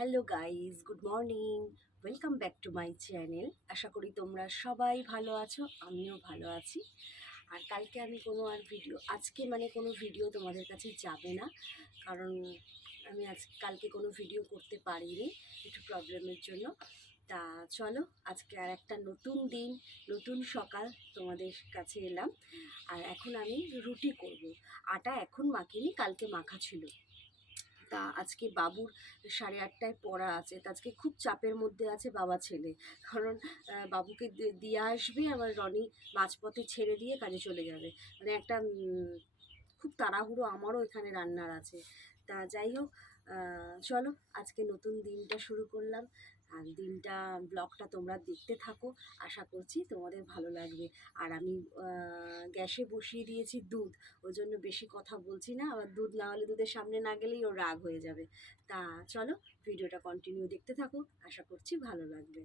Hello guys good morning welcome back to my channel আশা করি তোমরা সবাই ভালো আছো, আমিও ভালো আছি। আর কালকে আমি কোনো আর ভিডিও আজকে মানে কোনো ভিডিও তোমাদের কাছে যাবে না, কারণ আমি আজ, কালকে কোনো ভিডিও করতে পারিনি একটু প্রবলেমের জন্য। তা চলো, আজকে আর একটা নতুন দিন, নতুন সকাল তোমাদের কাছে এলাম। আর এখন আমি রুটি করব। আটা এখন মাখিনি, কালকে মাখা ছিল। তা আজকে বাবুর সাড়ে আটটায় পড়া আছে, তা আজকে খুব চাপের মধ্যে আছে বাবা ছেলে। কারণ বাবুকে দিয়ে আসবে, আবার রনি মাঝপথে ছেড়ে দিয়ে কাজে চলে যাবে। মানে একটা খুব তাড়াহুড়ো আমারও এখানে রান্নার আছে। তা যাই হোক চলো আজকে নতুন দিনটা শুরু করলাম। আর দিনটা ব্লগটা তোমরা দেখতে থাকো। আশা করছি তোমাদের ভালো লাগবে। আর আমি গ্যাসে বসিয়ে দিয়েছি দুধ। ওই জন্য বেশি কথা বলছি না। আবার দুধ না হলে দুধের সামনে না গেলেই ও রাগ হয়ে যাবে। তা চলো, ভিডিওটা কন্টিনিউ দেখতে থাকো। আশা করছি ভালো লাগবে।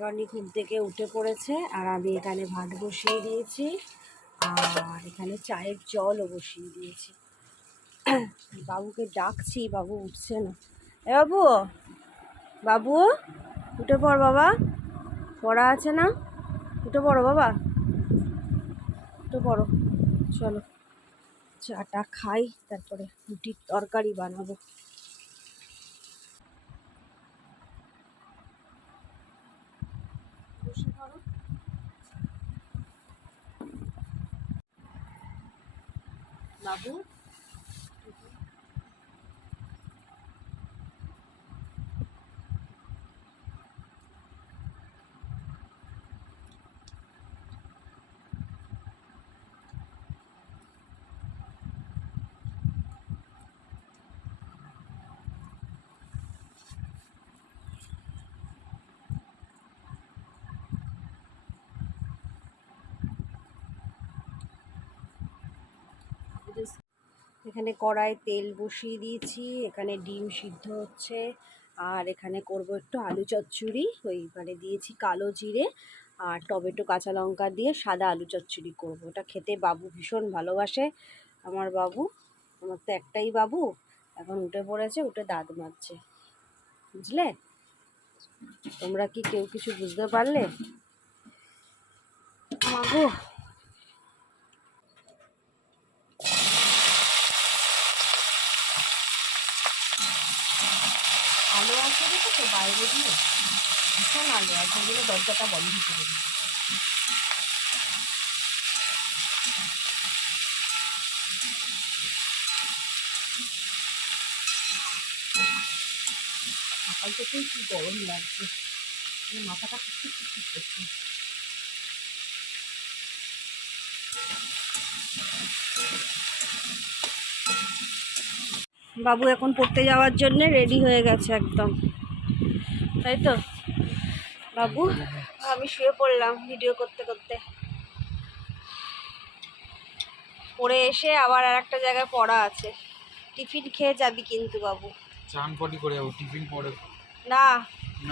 রনি ঘুম থেকে উঠে পড়েছে আর আমি এখানে ভাত বসিয়ে দিয়েছি। আর এখানে চায়ের জলও বসিয়ে দিয়েছি। বাবুকে ডাকছি, বাবু উঠছে না। এ বাবু বাবু, উঠে পড় বাবা। পড়া আছে না? উঠে পড়ো বাবা। উঠে পড়ো, চলো। চাটা খাই, তারপরে রুটির তরকারি বানাবো। বসে ধরো। বাবু? এখানে কড়াই তেল বসিয়ে দিয়েছি, এখানে ডিম সিদ্ধ হচ্ছে, আর এখানে করব একটু আলু চচ্চড়ি, ওই মানে দিয়েছি কালো জিরে আর টমেটো কাঁচা লঙ্কা দিয়ে সাদা আলু চচ্চড়ি করব। ওটা খেতে বাবু ভীষণ ভালোবাসে, আমার বাবু, আমার তো একটাই বাবু, এখন উঠে পড়েছে, উঠে দাঁত মারছে বুঝলে? তোমরা কি কেউ কিছু বুঝতে পারলে? মাগো আছে তো বাইরে দিয়ে ভীষণ আলো ওই জন্য দরজাটা বন্ধ করে দিই সকাল থেকেই কি গরম লাগছে। মানে মাথাটা খুব বাবু এখন পড়তে যাওয়ার জন্য রেডি হয়ে গেছে একদম। তাই তো? বাবু আমি শুয়ে পড়লাম ভিডিও করতে করতে। পড়ে এসে আবার আর একটা জায়গায় পড়া আছে। টিফিন খেয়ে যাবি কিন্তু বাবু। চান পটি করে যাব টিফিন পরে না।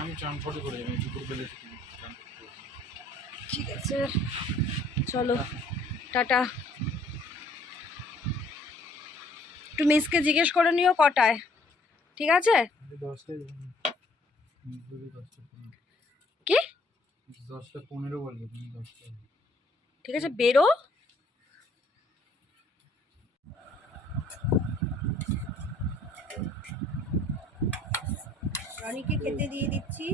আমি চান পটি করে যাব দুপুর বেলা চান পটি করে। ঠিক আছে চলো। টাটা। একটু মিসকে জিজ্ঞেস করে নিও কটায়। ঠিক আছে? কি? ঠিক আছে, বেরো। রনিকে খেতে দিয়ে দিচ্ছি।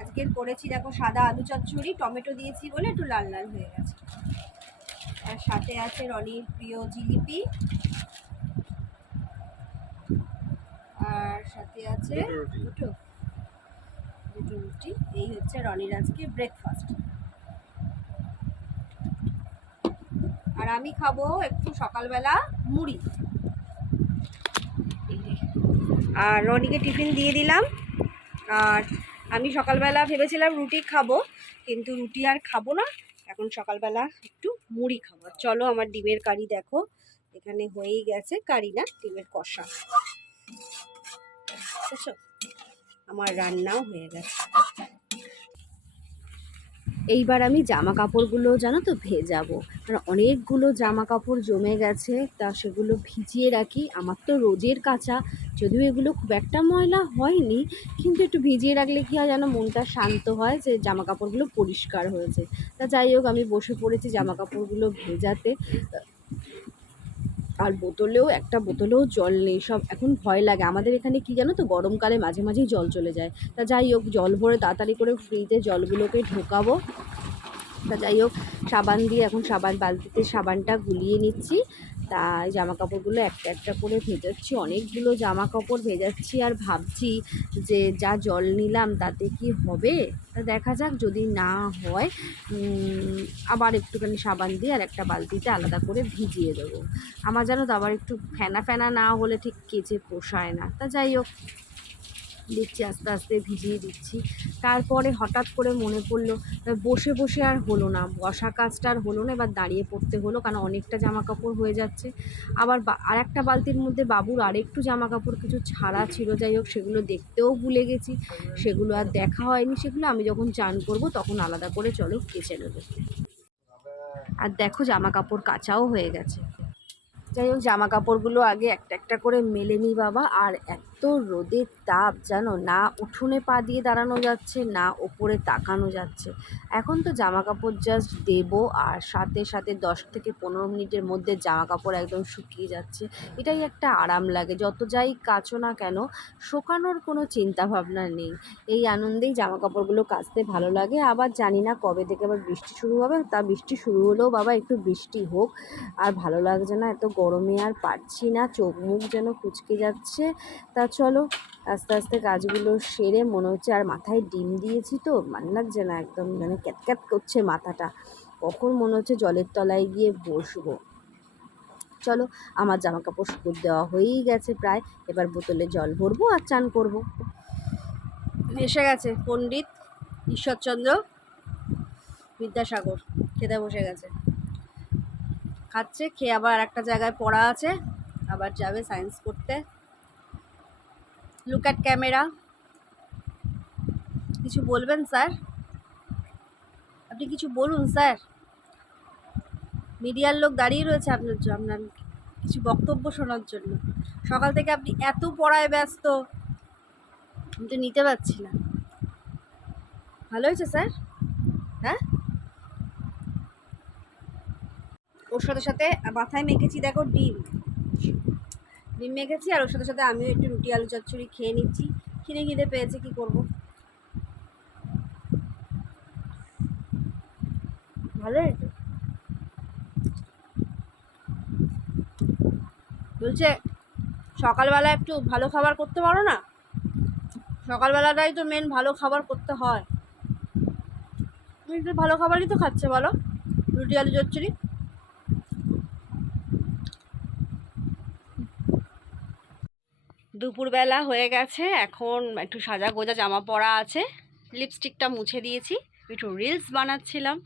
আজকে আজকের করেছি, দেখো, সাদা আলু চচ্চড়ি, টমেটো দিয়েছি বলে একটু লাল লাল হয়ে গেছে। আর সাথে আছে রনির প্রিয় জিলিপি। আর সাথে আছে দুটো দুটো। রুটি। এই হচ্ছে রনির আজকে ব্রেকফাস্ট আর আমি খাব একটু সকালবেলা মুড়ি। আর রনিকে টিফিন দিয়ে দিলাম। আর আমি সকালবেলা ভেবেছিলাম রুটি খাব কিন্তু রুটি আর খাব না। এখন সকালবেলা একটু মুড়ি খাব। চলো আমার ডিমের কারি দেখো। এখানে হয়েই গেছে কারি না ডিমের কষা। বুঝেছ আমার রান্নাও হয়ে গেছে। এইবার আমি জামা কাপড়গুলো জানো তো ভেজাবো। কারণ অনেকগুলো জামা কাপড় জমে গেছে, তা সেগুলো ভিজিয়ে রাখি। আমার তো রোজের কাঁচা, যদিও এগুলো খুব একটা ময়লা হয়নি, কিন্তু একটু ভিজিয়ে রাখলে কি হয় যেন মনটা শান্ত হয় যে জামা কাপড়গুলো পরিষ্কার হয়েছে। তা যাই হোক, আমি বসে পড়েছি জামা কাপড়গুলো ভেজাতে। আর বোতলেও, একটা বোতলেও জল নেই, সব এখন ভয় লাগে। আমাদের এখানে কি জানো তো, গরমকালে মাঝে মাঝেই জল চলে যায়। তা যাই হোক, জল ভরে তাড়াতাড়ি করে ফ্রিতে জলগুলোকে ঢোকাবো। তা যাই হোক, সাবান দিয়ে এখন সাবান, বালতিতে সাবানটা গুলিয়ে নিচ্ছি। তা জামা কাপড়গুলো একটা একটা করে ভেজাচ্ছি। অনেকগুলো জামা কাপড় ভেজাচ্ছি আর ভাবছি যে যা জল নিলাম তাতে কি হবে? তা দেখা যাক যদি না হয় আবার একটুখানি সাবান দিয়ে আর একটা বালতিতে আলাদা করে ভিজিয়ে দেবো। আমার যেন তো আবার একটু ফেনা ফেনা না হলে ঠিক কেচে পোষায় না। তা যাই হোক দিচ্ছি, আস্তে আস্তে ভিজিয়ে দিচ্ছি। তারপরে হঠাৎ করে মনে পড়ল, বসে বসে আর হলো না, বসা কাজটা আর হলো না, এবার দাঁড়িয়ে পড়তে হলো, কারণ অনেকটা জামা কাপড় হয়ে যাচ্ছে। আবার আর একটা বালতির মধ্যে বাবুর আরেকটু জামা কাপড় কিছু ছাড়া ছিল, যাই হোক, সেগুলো দেখতেও ভুলে গেছি। সেগুলো আর দেখা হয়নি, সেগুলো আমি যখন চান করব, তখন আলাদা করে চলো কেচে নেব। আর দেখো জামা কাপড় কাচাও হয়ে গেছে। যাই হোক জামা কাপড়গুলো আগে একটা একটা করে মেলে নিই বাবা, আর এত রোদের তাপ জানো না উঠোনে পা দিয়ে দাঁড়ানো যাচ্ছে, না ওপরে তাকানো যাচ্ছে। এখন তো জামা কাপড় জাস্ট দেবো আর সাথে সাথে দশ থেকে পনেরো মিনিটের মধ্যে জামা কাপড় একদম শুকিয়ে যাচ্ছে। এটাই একটা আরাম লাগে, যত যাই কাচো না কেন, শোকানোর কোনো চিন্তা ভাবনা নেই। এই আনন্দেই জামা কাপড়গুলো কাচতে ভালো লাগে। আবার জানি না কবে থেকে আবার বৃষ্টি শুরু হবে, তা বৃষ্টি শুরু হলেও বাবা একটু বৃষ্টি হোক। আর ভালো লাগছে না, এত গরমে আর পারছি না, চোখ মুখ যেন কুচকে যাচ্ছে। তা চলো। আস্তে আস্তে কাজগুলো সেরে মনে হচ্ছে আর মাথায় ডিম দিয়েছি তো ভালো লাগছে না একদম মানে ক্যাটক্যাট করছে মাথাটা। কখন মনে হচ্ছে জলের তলায় গিয়ে বসবো। চলো, আমার জামা কাপড় শুকুর দেওয়া হয়েই গেছে প্রায়। এবার বোতলে জল ভরবো আর চান করব। এসে গেছে পণ্ডিত ঈশ্বরচন্দ্র বিদ্যাসাগর। খেতে বসে গেছে। খাচ্ছে, খেয়ে আবার একটা জায়গায় পড়া আছে। আবার যাবে সায়েন্স করতে। লুক অ্যাট ক্যামেরা কিছু বলবেন, স্যার? আপনি কিছু বলুন, স্যার? মিডিয়ার লোক দাঁড়িয়ে রয়েছে আপনার আপনার কিছু বক্তব্য শোনার জন্য। সকাল থেকে আপনি এত পড়ায় ব্যস্ত। আমি তো নিতে পারছি না। ভালো হয়েছে, স্যার? হ্যাঁ? ওর সাথে সাথে মাথায় মেখেছি, দেখো, ডিম। ডিম মেখেছি আর ওর সাথে সাথে আমিও একটু রুটি, আলু চচ্চড়ি খেয়ে নিচ্ছি। খিদে খিদে পেয়েছে, কি করব? ভালো হয়েছে বলছে সকালবেলা একটু ভালো খাবার করতে পারো না? সকালবেলাটাই তো মেন ভালো খাবার করতে হয়। তুমি তো ভালো খাবারই তো খাচ্ছে, বলো। রুটি, আলু চচ্চড়ি। দুপুরবেলা হয়ে গেছে। এখন একটু সাজা গোজা জামা পরা আছে। লিপস্টিকটা মুছে দিয়েছি। একটু রিলস বানাচ্ছিলাম।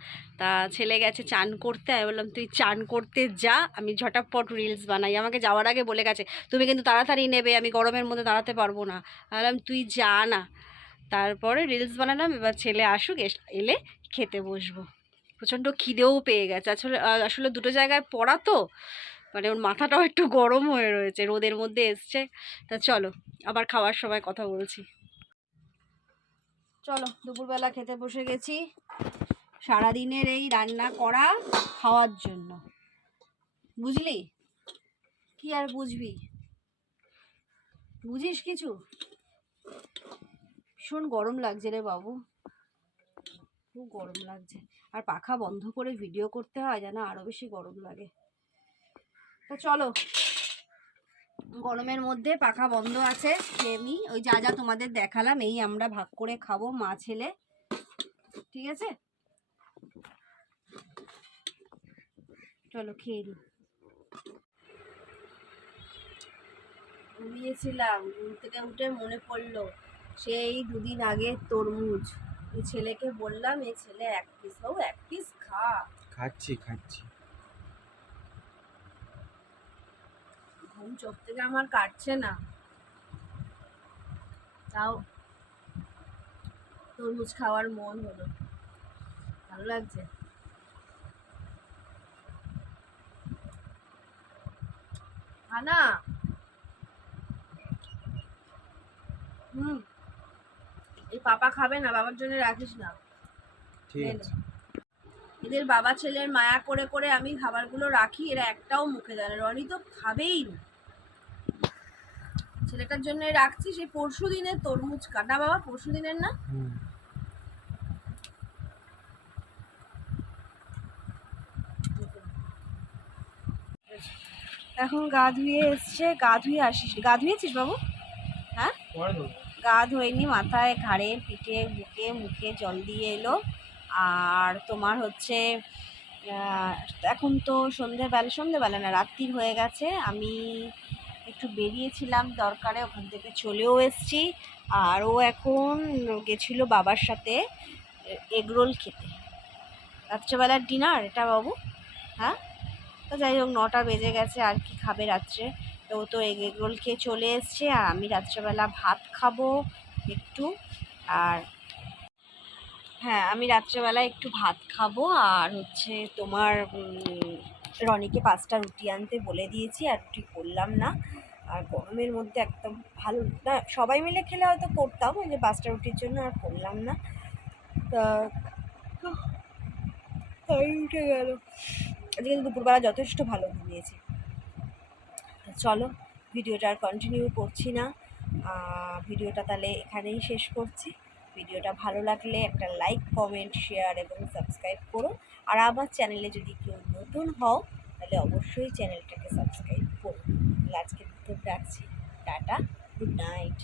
তা ছেলে গেছে চান করতে। আমি বললাম, তুই চান করতে যা। আমি ঝটাপট রিলস বানাই। আমাকে যাওয়ার আগে বলে গেছে, তুমি কিন্তু তাড়াতাড়ি নেবে। আমি গরমের মধ্যে দাঁড়াতে পারব না। বললাম, তুই যা না। তারপরে রিলস বানালাম। এবার ছেলে আসুক এলে খেতে বসবো। প্রচণ্ড খিদেও পেয়ে গেছে। আসলে আসলে দুটো জায়গায় পড়া তো। মানে ওর মাথাটাও একটু গরম হয়ে রয়েছে, রোদের মধ্যে এসছে। তা চলো, আবার খাওয়ার সময় কথা বলছি। চলো, দুপুরবেলা খেতে বসে গেছি। সারাদিনের এই রান্না করা খাওয়ার জন্য। বুঝলি? কি আর বুঝবি? বুঝিস কিছু? ভীষণ গরম লাগছে রে বাবু। খুব গরম লাগছে। আর পাখা বন্ধ করে ভিডিও করতে হয়, যেন আরও বেশি গরম লাগে। তো চলো। গরমের মধ্যে পাখা বন্ধ আছে নিই ওই যা যা তোমাদের দেখালাম, এই আমরা ভাগ করে খাব মা ছেলে। ঠিক আছে? চলো খেয়ে নিই ঘুমিয়েছিলাম, ঘুম থেকে উঠে মনে পড়ল, সেই দুদিন আগে তরমুজ। ছেলেকে বললাম, এই ছেলে এক পিস হোক, এক পিস খা। খাচ্ছি খাচ্ছি। ঘুম চোখ থেকে আমার কাটছে না। তাও তরমুজ খাওয়ার মন হলো। ভালো লাগছে? হানা হুম। এই পাপা খাবে না বাবার জন্য রাখিস নে। এদের বাবা ছেলের মায়া করে করে আমি খাবারগুলো রাখি এরা একটাও মুখে দেয় না। রনি তো খাবেই না। ছেলেটার জন্য রাখছি সেই পরশু দিনের তরমুজ কাটা বাবা পরশু দিনের না এখন গা ধুয়ে এসছে গা ধুয়ে আসিস গা ধুয়েছিস বাবু? হ্যাঁ? গা ধোয়নি মাথায় ঘাড়ে পিঠে বুকে মুখে জল দিয়ে এলো। আর তোমার হচ্ছে এখন তো সন্ধেবেলা সন্ধেবেলা না রাত্রির হয়ে গেছে। আমি একটু বেরিয়েছিলাম দরকারে, ওখান থেকে চলেও এসেছি। আর ও এখন গেছিল বাবার সাথে এগরোল খেতে। রাত্রেবেলার ডিনার, এটা বাবু? হ্যাঁ? তো যাই হোক, নটা বেজে গেছে, আর কি খাবে রাত্রে? তো ও তো এগ এগরোল খেয়ে চলে এসছে, আর আমি রাত্রেবেলা ভাত খাব একটু, আর হ্যাঁ আমি রাত্রেবেলা একটু ভাত খাব, আর হচ্ছে তোমার রনিকে পাঁচটা রুটি আনতে বলে দিয়েছি, আর রুটি করলাম না। আর গরমের মধ্যে একদম ভালো না, সবাই মিলে খেলে হয়তো করতাম, ওই যে পাঁচটা রুটির জন্য আর করলাম না। তা উঠে গেল। আজকে কিন্তু দুপুরবেলা যথেষ্ট ভালো ঘুমিয়েছি। চলো, ভিডিওটা আর কন্টিনিউ করছি না। ভিডিওটা তাহলে এখানেই শেষ করছি। ভিডিওটা ভালো লাগলে একটা লাইক কমেন্ট শেয়ার এবং সাবস্ক্রাইব করো। আর আমার চ্যানেলে যদি কেউ নতুন হও তাহলে অবশ্যই চ্যানেলটাকে সাবস্ক্রাইব করুন আজকে দুপুর রাখছি। Tata good night.